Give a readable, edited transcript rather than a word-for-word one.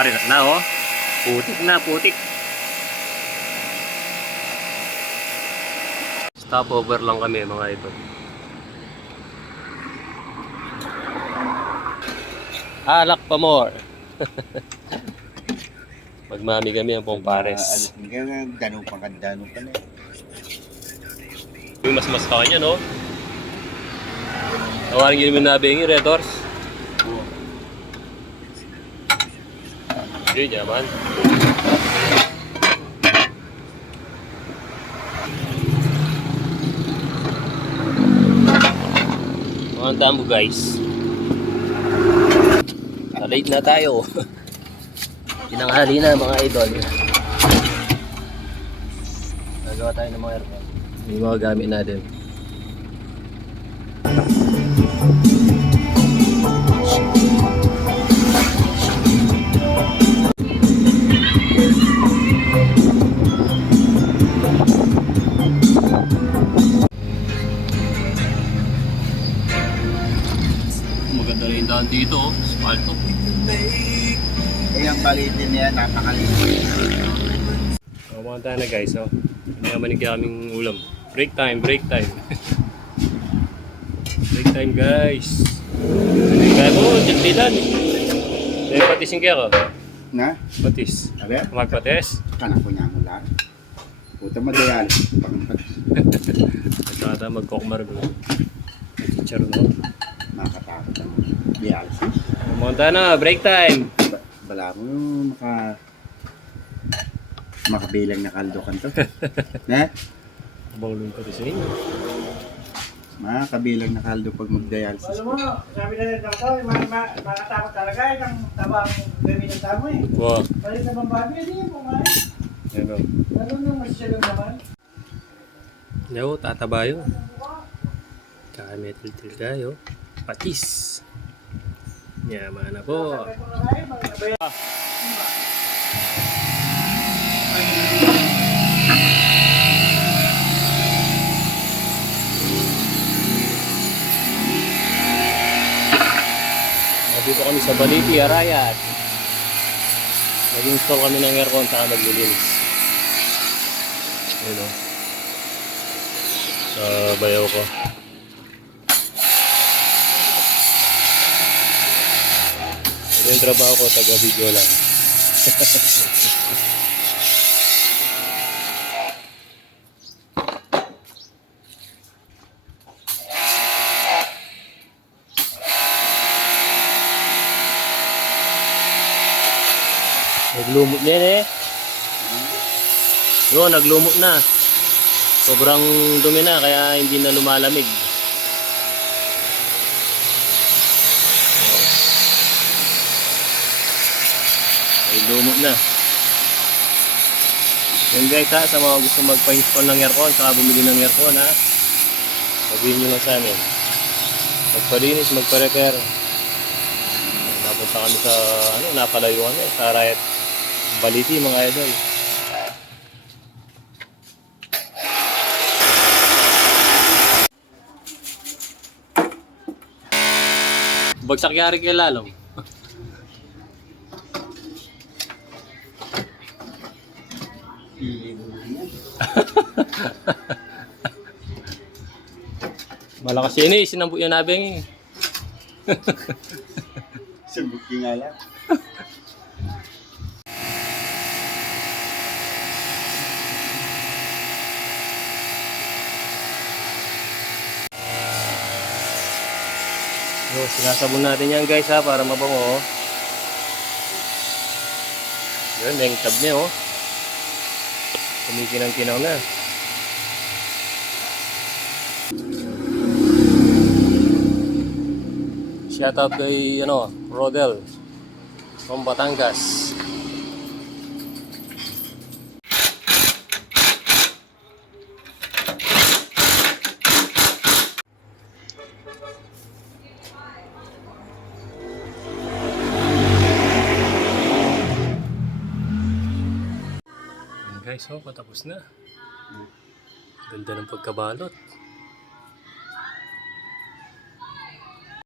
Pare na oh. Putik na, putik. Stopover lang kami mga idol. Alak pa more. Magmami kami ang pong pares. Dano pa na. Yung mas ka kanya, no? Tawarin nyo naman nabing yung Red Horse. Yun yaman. Mga damo guys. Late na tayo. Tinanghali na mga idol. Nagawa tayo ng mga aircon. Yung mga gamit natin. Maganda rin daan dito, spalto. Eh, ang balitin niya, napakalitin. Mga tayo na guys, oh. Mayaman kaming ulam. Break time, break time. Break time guys. Kaya mo, jagdilan. Eh, patisin kaya ka? Na? Patis. Sabi? Magpatis. Kanak ko niya mula. Puta madayalis. Pangpatis. At magkokmar ko. Chicharo no. Makatakot ang dialysis. Mga tayo na, break time. Bala mo yung makabilang na kaldo kan to. Na? Bawlong patis eh. Makabilang na kaldo pag mag-dialysis. Alam mo, sabi na rin ako, makatakot talaga yung tabang gamitin tamo eh. Wow. Balik na bang babi, hindi mo nga eh. Yan o. Lalo nang masyalang naman. Yo, tatabayo. Kakametil-til kayo. Patis. Yaman na po. Dito kami sa Baliti, Arayat. Nag-install kami ng aircon saka naglilinis. Ayun o. Sa bayaw ko. Ito yung trabaho ko, taga-video lang. Naglumot na eh. Yun, naglumot na. Sobrang dumi na kaya hindi na lumalamig. Naglumot na. Yan guys ha, sa mga gusto magpa-install ng aircon, saka bumili ng aircon ha. Sabihin nyo lang sa amin. Magpalinis, magpa-repair. Napunta kami sa, napalayo kami sa Arayat Baliti mga idol. Bagsak yari kay Lalong. Malakas yun eh, sinambut yung nabing eh. Sumbuki nga lang. So, sinasabon natin yan guys ha, para mabango. Yun, may tab niya oh. Kumikinang-kinaw na. Shout out kay Rodel from Batangas. Guys, patapos na. Ganda ng pagkabalot.